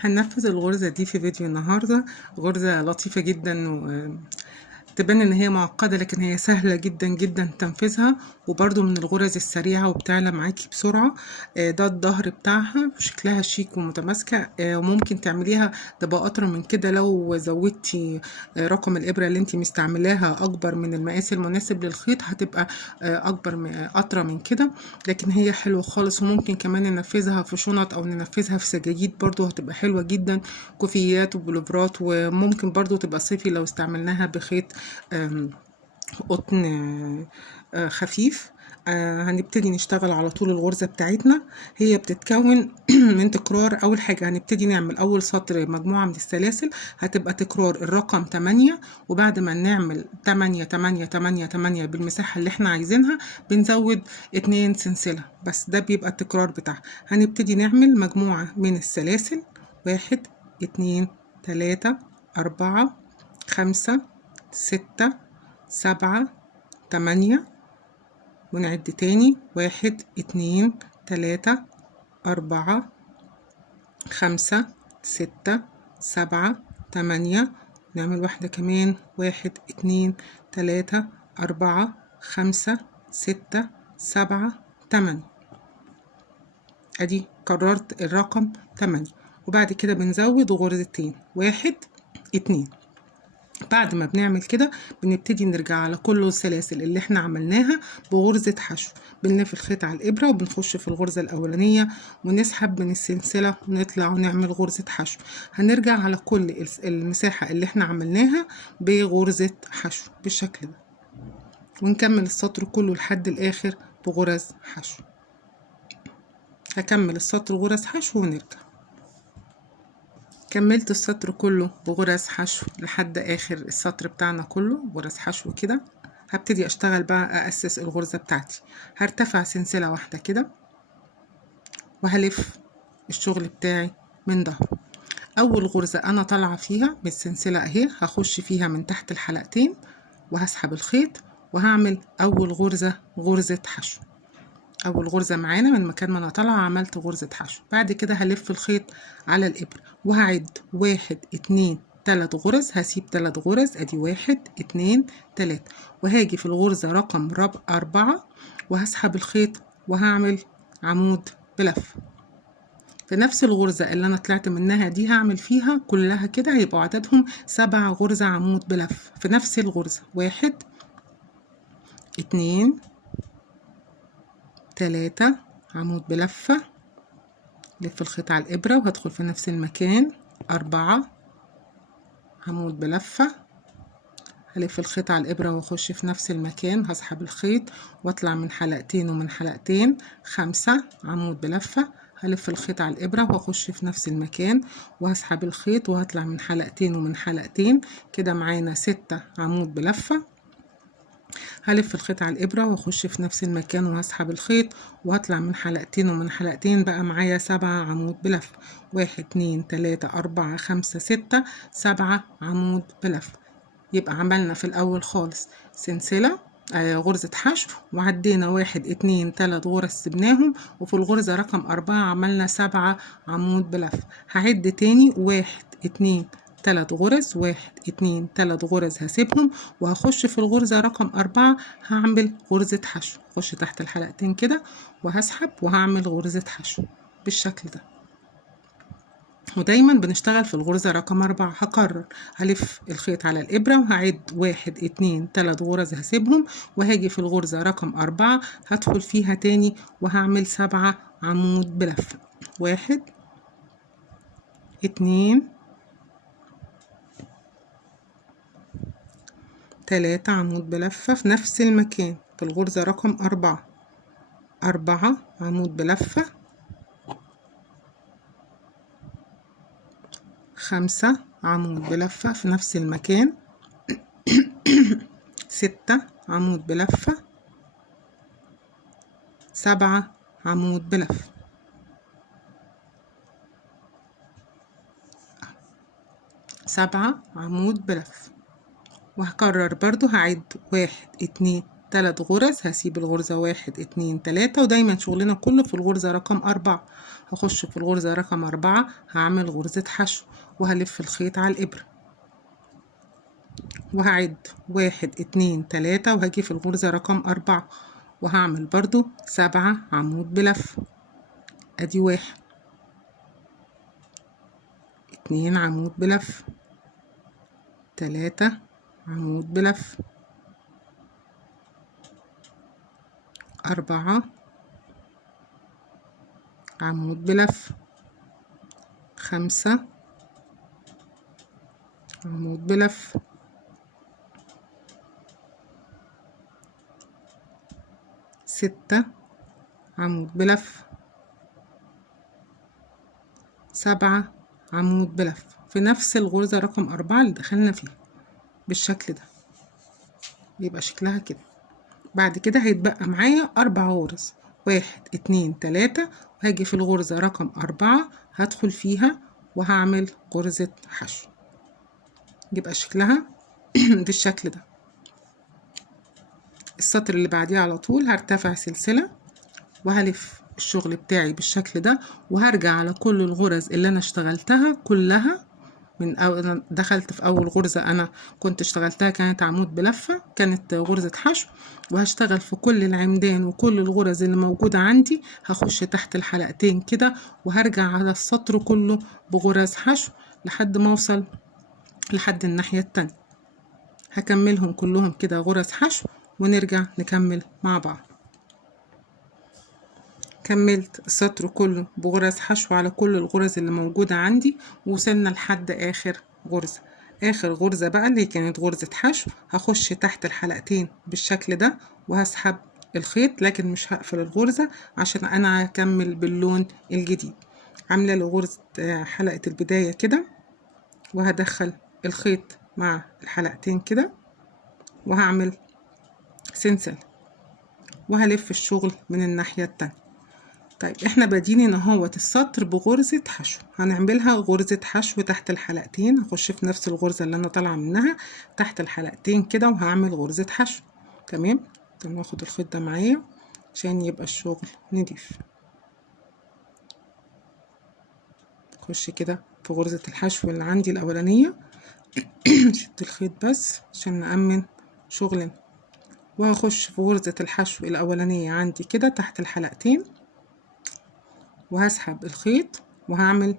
هننفذ الغرزة دي في فيديو النهاردة. غرزة لطيفة جدا تبان ان هي معقدة، لكن هي سهلة جدا جدا تنفيذها، وبرضو من الغرز السريعة وبتعلى معاكي بسرعة. ده الظهر بتاعها، شكلها شيك ومتماسكة. وممكن تعمليها تبقى اطرى من كده لو زودتي رقم الابرة اللي انتي مستعملاها اكبر من المقاس المناسب للخيط، هتبقى اطرى من كده. لكن هي حلوة خالص، وممكن كمان ننفذها في شنط او ننفذها في سجاجيد، برضو هتبقى حلوة جدا، كوفيات وبلوفرات. وممكن برضو تبقى صيفي لو استعملناها بخيط قطن خفيف. هنبتدي نشتغل على طول. الغرزة بتاعتنا هي بتتكون من تكرار. أول حاجة هنبتدي نعمل أول سطر مجموعة من السلاسل، هتبقى تكرار الرقم 8. وبعد ما نعمل 8 8 8 8 بالمساحة اللي احنا عايزينها، بنزود 2 سلسلة بس، ده بيبقى التكرار بتاعها. هنبتدي نعمل مجموعة من السلاسل، 1 2 3 4 5 6 7 8. ونعد تاني، 1 2 3 4 5 6 7 8. نعمل واحدة كمان، 1 2 3 4 5 6 7 8. ادي كررت الرقم 8. وبعد كده بنزود غرزتين، 1 2. بعد ما بنعمل كده بنبتدي نرجع على كل السلاسل اللي احنا عملناها بغرزة حشو. بنلف الخيط على الإبرة وبنخش في الغرزة الأولانية ونسحب من السلسلة ونطلع ونعمل غرزة حشو. هنرجع على كل المساحة اللي احنا عملناها بغرزة حشو بالشكل ده، ونكمل السطر كله لحد الآخر بغرز حشو. هكمل السطر غرز حشو ونرجع. كملت السطر كله بغرز حشو لحد اخر السطر بتاعنا كله غرز حشو كده. هبتدي اشتغل بقى، اسس الغرزة بتاعتي. هرتفع سلسلة واحدة كده وهلف الشغل بتاعي من ظهره. اول غرزة انا طالعة فيها بالسلسلة اهي، هخش فيها من تحت الحلقتين وهسحب الخيط وهعمل اول غرزة غرزة حشو. اول غرزة معانا من مكان ما انا طالعة عملت غرزة حشو. بعد كده هلف الخيط على الابرة وهعد 1 2 3 غرز، هسيب 3 غرز، ادي 1 2 3. وهاجي في الغرزة رقم 4 وهسحب الخيط وهعمل عمود بلف. في نفس الغرزة اللي انا طلعت منها دي هعمل فيها كلها كده، هيبقوا عددهم 7 غرزة عمود بلف في نفس الغرزة. 1 2 3 عمود بلفة، لف الخيط على الإبرة وهدخل في نفس المكان. 4 عمود بلفة، هلف الخيط على الإبرة واخش في نفس المكان، هسحب الخيط واطلع من حلقتين ومن حلقتين. 5 عمود بلفة، هلف الخيط على الإبرة واخش في نفس المكان وهسحب الخيط وهطلع من حلقتين ومن حلقتين. كده معانا 6 عمود بلفة. هلف الخيط على الإبرة واخش في نفس المكان وهسحب الخيط وهطلع من حلقتين ومن حلقتين. بقى معايا 7 عمود بلف، 1 2 3 4 5 6 7 عمود بلف. يبقى عملنا في الأول خالص سلسلة غرزة حشو، وعدينا 1 2 3 غرز سبناهم، وفي الغرزة رقم 4 عملنا 7 عمود بلف. هعد تاني، 1 2 3 غرز، 1 2 3 غرز هسيبهم وهخش في الغرزة رقم 4 هعمل غرزة حشو. اخش تحت الحلقتين كده وهسحب وهعمل غرزة حشو بالشكل ده. ودايما بنشتغل في الغرزة رقم 4. هكرر، هلف الخيط على الإبرة وهعد 1 2 3 غرز هسيبهم، وهاجي في الغرزة رقم 4 هدخل فيها تاني وهعمل 7 عمود بلفة. 1 2 3 عمود بلفة في نفس المكان في الغرزة رقم 4. 4 عمود بلفة، 5 عمود بلفة في نفس المكان، 6 عمود بلفة، 7 عمود بلف. 7 عمود بلف. وهكرر برضو، هعد 1 2 3 غرز، هسيب الغرزة 1 2 3، ودايما شغلنا كله في الغرزة رقم 4. هخش في الغرزة رقم 4 هعمل غرزة حشو وهلف الخيط على الإبرة وهعد 1 2 3، وهاجي في الغرزة رقم 4 وهعمل برضو 7 عمود بلف. ادي 1 2 عمود بلف، 3 عمود بلف، 4 عمود بلف، 5 عمود بلف، 6 عمود بلف، 7 عمود بلف في نفس الغرزة رقم 4 اللي دخلنا فيها بالشكل ده، بيبقى شكلها كده. بعد كده هيتبقى معايا 4 غرز، 1 2 3، وهاجي في الغرزة رقم 4 هدخل فيها وهعمل غرزة حشو، يبقى شكلها بالشكل ده. السطر اللي بعديه على طول هرتفع سلسلة وهلف الشغل بتاعي بالشكل ده، وهرجع على كل الغرز اللي انا اشتغلتها كلها من أنا دخلت في اول غرزة انا كنت اشتغلتها كانت عمود بلفة، كانت غرزة حشو، وهشتغل في كل العمدان وكل الغرز اللي موجودة عندي. هخش تحت الحلقتين كده وهرجع على السطر كله بغرز حشو لحد ما اوصل لحد الناحية التانية. هكملهم كلهم كده غرز حشو ونرجع نكمل مع بعض. كملت السطر كله بغرز حشو على كل الغرز اللي موجودة عندي، ووصلنا لحد آخر غرزة. آخر غرزة بقى اللي كانت غرزة حشو هخش تحت الحلقتين بالشكل ده وهسحب الخيط، لكن مش هقفل الغرزة عشان أنا هكمل باللون الجديد. عاملة له غرزة حلقة البداية كده، وهدخل الخيط مع الحلقتين كده وهعمل سلسلة وهلف الشغل من الناحية التانية. طيب احنا بادين اهوت السطر بغرزة حشو، هنعملها غرزة حشو تحت الحلقتين. هخش في نفس الغرزة اللي انا طالعة منها تحت الحلقتين كده وهعمل غرزة حشو. تمام. ناخد الخيط ده معايا عشان يبقى الشغل نضيف. اخش كده في غرزة الحشو اللي عندي الاولانية شد الخيط بس عشان نأمن شغلنا، وهخش في غرزة الحشو الاولانية عندي كده تحت الحلقتين وهسحب الخيط وهعمل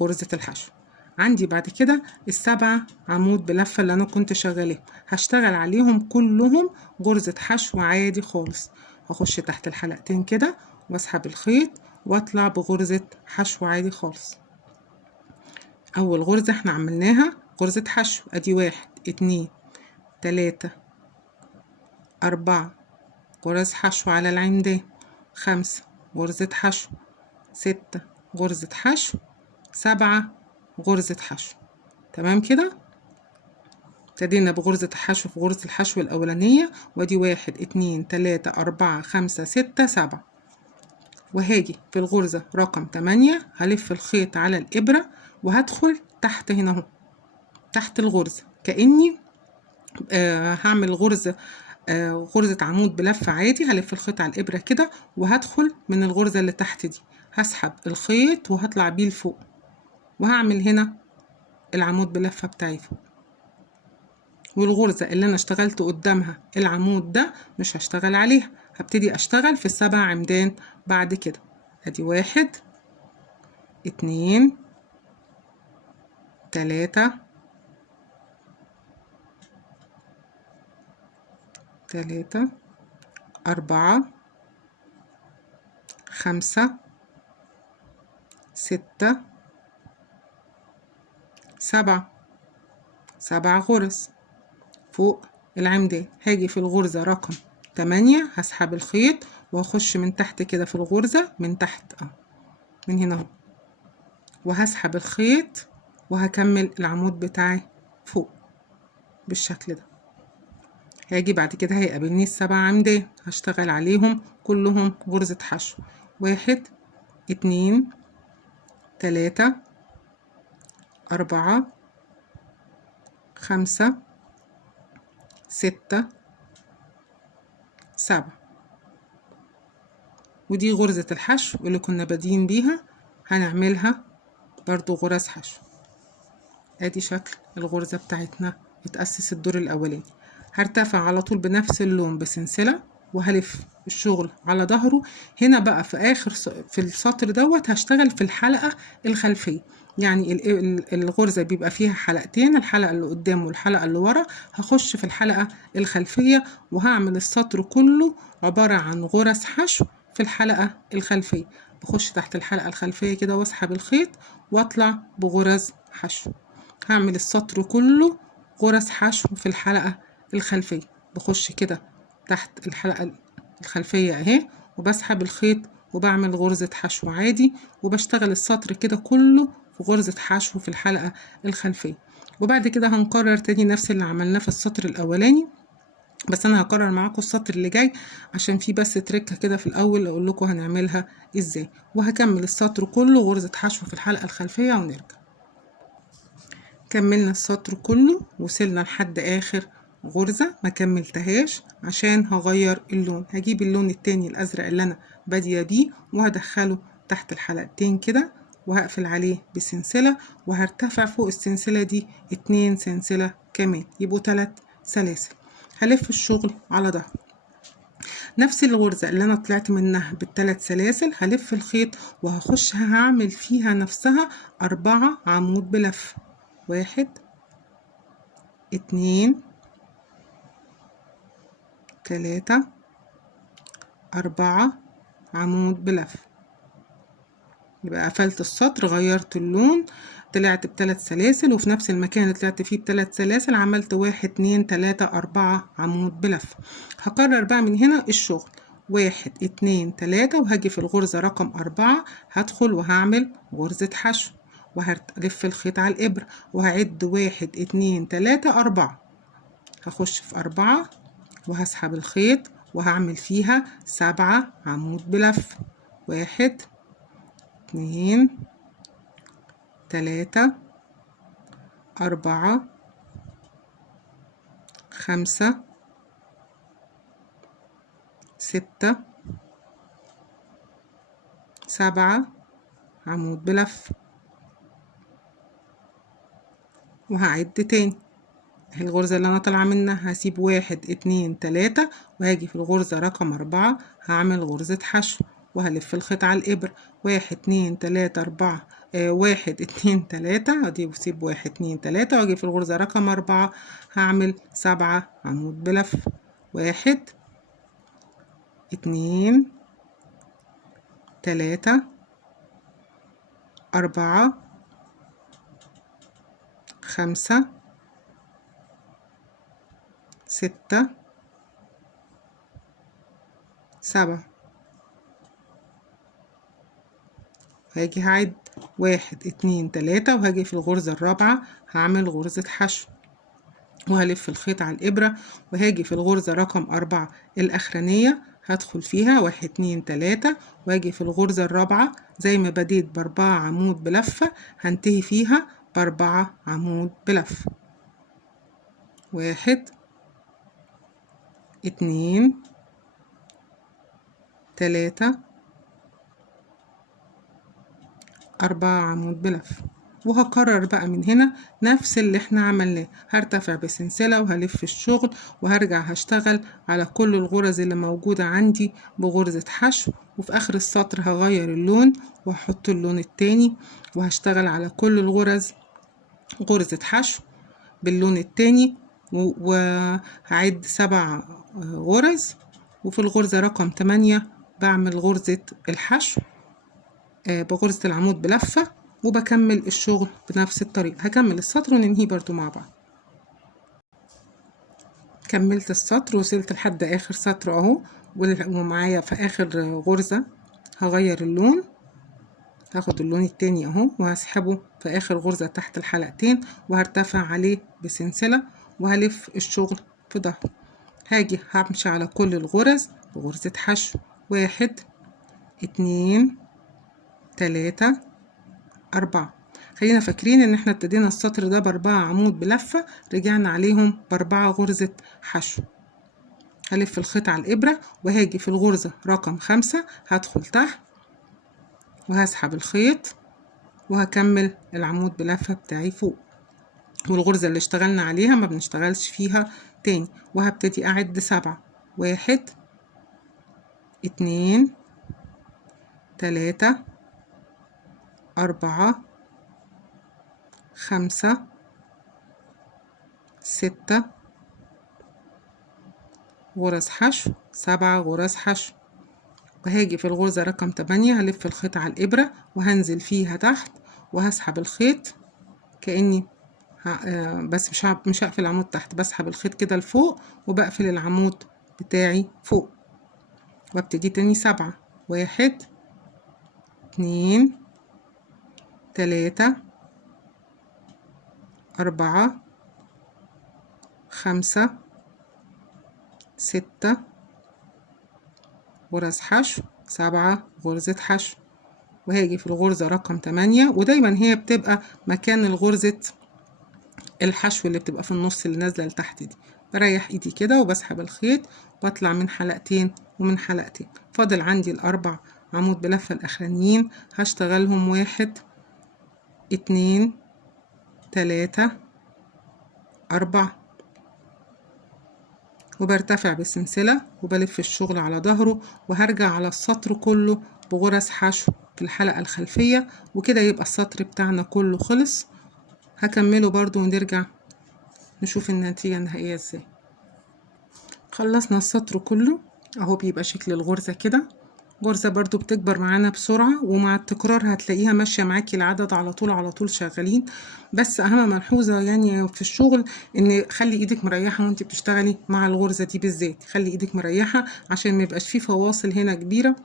غرزة الحشو. عندي بعد كده ال7 عمود بلفة اللي انا كنت شغالاه، هشتغل عليهم كلهم غرزة حشو عادي خالص. هخش تحت الحلقتين كده واسحب الخيط واطلع بغرزة حشو عادي خالص. اول غرزة احنا عملناها غرزة حشو، ادي 1 2 3 4 غرز حشو على العمدان، 5 غرزة حشو، 6 غرزة حشو، 7 غرزة حشو. تمام كده. ابتدينا بغرزة الحشو في غرزة الحشو الأولانية، وادي 1 2 3 4 5 6 7، وهاجي في الغرزة رقم 8 هلف الخيط على الإبرة وهدخل تحت هنا اهو تحت الغرزة كأني هعمل غرزة غرزة عمود بلف عادي. هلف الخيط على الإبرة كده وهدخل من الغرزة اللي تحت دي، هسحب الخيط وهطلع بيه لفوق وهعمل هنا العمود بلفة بتاعي فوق. والغرزة اللي انا اشتغلت قدامها العمود ده مش هشتغل عليها، هبتدي اشتغل في ال7 عمدان بعد كده. ادي 1 2 3 4 5 6 7 غرز فوق العمدان. هاجي في الغرزة رقم 8 هسحب الخيط وهخش من تحت كده في الغرزة من تحت من هنا اهو، وهسحب الخيط وهكمل العمود بتاعي فوق بالشكل ده. هاجي بعد كده هيقابلني ال7 عمدان هشتغل عليهم كلهم غرزة حشو، 1 2 3 4 5 6 7. ودي غرزة الحشو اللي كنا بادئين بيها، هنعملها برضو غرز حشو. ادي شكل الغرزة بتاعتنا، اتأسس الدور الاولاني. هرتفع على طول بنفس اللون بسلسلة وهلف الشغل على ظهره. هنا بقى في اخر في السطر دوت هشتغل في الحلقة الخلفية، يعني الغرزة بيبقى فيها حلقتين، الحلقة اللي قدام والحلقة اللي ورا. هخش في الحلقة الخلفية وهعمل السطر كله عبارة عن غرز حشو في الحلقة الخلفية. بخش تحت الحلقة الخلفية كده واسحب الخيط واطلع بغرز حشو. هعمل السطر كله غرز حشو في الحلقة الخلفية. بخش كده تحت الحلقة الخلفية اهي وبسحب الخيط وبعمل غرزة حشو عادي، وبشتغل السطر كده كله في غرزة حشو في الحلقة الخلفية. وبعد كده هنكرر تاني نفس اللي عملناه في السطر الاولاني، بس انا هكرر معاكم السطر اللي جاي عشان في بس تركه كده في الاول اقول لكم هنعملها ازاي. وهكمل السطر كله غرزة حشو في الحلقة الخلفية ونرجع. كملنا السطر كله وصلنا لحد اخر غرزة ما كملتهاش عشان هغير اللون. هجيب اللون التاني الازرق اللي انا بادية بيه وهدخله تحت الحلقتين كده وهقفل عليه بسلسلة، وهرتفع فوق السلسلة دي 2 سلسلة كمان، يبقوا 3 سلاسل. هلف الشغل على ظهره. نفس الغرزة اللي انا طلعت منها ب3 سلاسل هلف الخيط وهخش هعمل فيها نفسها 4 عمود بلف. 1 2 3 4 عمود بلف. يبقى قفلت السطر، غيرت اللون، طلعت ب3 سلاسل، وفي نفس المكان اللي طلعت فيه ب3 سلاسل عملت 1 2 3 4 عمود بلف. هكرر بقى من هنا الشغل 1 2 3، وهاجي في الغرزة رقم 4 هدخل وهعمل غرزة حشو وهلف الخيط على الإبرة وهعد 1 2 3 4. هخش في 4 وهسحب الخيط وهعمل فيها 7 عمود بلف. 1 2 3 4 5 6 7 عمود بلف. وهعد تاني الغرزة اللي انا طالعة منها، هسيب 1 2 3 وهاجي في الغرزة رقم 4 هعمل غرزة حشو وهلف الخيط على الإبر. 1 2 3 4 1 2 3 ادي، واسيب 1 2 3 واجي في الغرزة رقم 4 هعمل 7 عمود بلف. 1 2 3 4 5 6 7. هاجي هعد 1 2 3 وهاجي في الغرزة الرابعة هعمل غرزة حشو وهلف الخيط على الإبرة وهاجي في الغرزة رقم 4 الأخرانية هدخل فيها 1 2 3 وهاجي في الغرزة الرابعة زي ما بديت ب4 عمود بلفة هنتهي فيها ب4 عمود بلف. 1 2 3 4 عمود بلف. وهكرر بقى من هنا نفس اللي احنا عملناه، هرتفع بسلسلة وهلف الشغل وهرجع هشتغل على كل الغرز اللي موجودة عندي بغرزة حشو، وفي اخر السطر هغير اللون وهحط اللون التاني وهشتغل على كل الغرز غرزة حشو باللون التاني وهعد 7 غرز. وفي الغرزة رقم 8 بعمل غرزة الحشو بغرزة العمود بلفة وبكمل الشغل بنفس الطريقة. هكمل السطر وننهي برضو مع بعض. كملت السطر وصلت لحد اخر سطر اهو، ومعايا في اخر غرزة هغير اللون، هاخد اللون التاني اهو وهسحبه في اخر غرزة تحت الحلقتين وهرتفع عليه بسلسلة وهلف الشغل في ظهره. هاجي همشي على كل الغرز بغرزة حشو. 1 2 3 4. خلينا فاكرين ان احنا ابتدينا السطر ده ب4 عمود بلفة، رجعنا عليهم ب4 غرزة حشو. هلف الخيط على الإبرة وهاجي في الغرزة رقم 5 هدخل تحت وهسحب الخيط وهكمل العمود بلفة بتاعي فوق، والغرزة اللي اشتغلنا عليها ما بنشتغلش فيها تاني. وهبتدي أعد 7، 1 2 3 4 5 6 غرز حشو، 7 غرز حشو. وهاجي في الغرزة رقم 8 هلف الخيط على الإبرة وهنزل فيها تحت وهسحب الخيط كأني بس مش هقفل العمود تحت، بسحب الخيط كده لفوق وبقفل العمود بتاعي فوق. وابتدي تاني 7، 1 2 3 4 5 6 غرز حشو، 7 غرزة حشو. وهاجي في الغرزة رقم 8 ودايما هي بتبقى مكان الغرزة الحشو اللي بتبقى في النص اللي نازلة لتحت دي. بريح ايدي كده وبسحب الخيط واطلع من حلقتين ومن حلقتين. فاضل عندي الأربع عمود بلفة الأخرانيين هشتغلهم 1 2 3 4 وبرتفع بالسلسلة وبلف الشغل على ظهره وهرجع على السطر كله بغرز حشو في الحلقة الخلفية، وكده يبقى السطر بتاعنا كله خلص. هكمله برضو ونرجع نشوف النتيجة النهائية ازاي. خلصنا السطر كله اهو، بيبقى شكل الغرزة كده. غرزة برضو بتكبر معانا بسرعة، ومع التكرار هتلاقيها ماشية معاكي العدد على طول شغالين. بس اهم ملحوظة يعني في الشغل ان خلي ايدك مريحة وانت بتشتغلي مع الغرزة دي بالذات، خلي ايدك مريحة عشان ما يبقاش فيه فواصل هنا كبيرة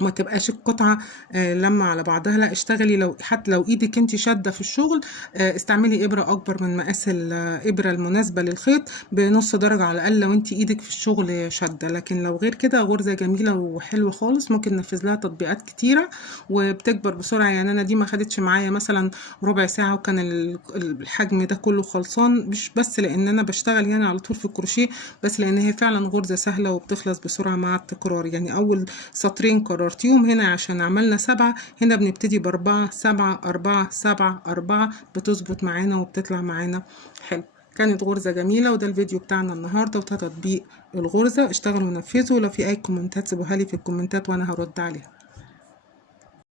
وما تبقاش القطعة لما على بعضها. لا، اشتغلي حتى لو ايدك انت شادة في الشغل استعملي ابرة اكبر من مقاس الابرة المناسبة للخيط بنص درجة على الاقل لو انت ايدك في الشغل شادة. لكن لو غير كده غرزة جميلة وحلوة خالص، ممكن ننفذ لها تطبيقات كتيرة وبتكبر بسرعة. يعني انا دي ما خدتش معايا مثلا ربع ساعة وكان الحجم ده كله خلصان، مش بس لان انا بشتغل يعني على طول في الكروشيه، بس لان هي فعلا غرزة سهلة وبتخلص بسرعة مع التكرار. يعني اول سطرين كررتيهم هنا عشان عملنا 7، هنا بنبتدي ب4 7 4 7 4 بتظبط معانا وبتطلع معانا حلو. كانت غرزة جميلة، وده الفيديو بتاعنا النهاردة وده تطبيق الغرزة. اشتغلوا ونفذوا، لو في اي كومنتات سيبوها لي في الكومنتات وانا هرد عليها.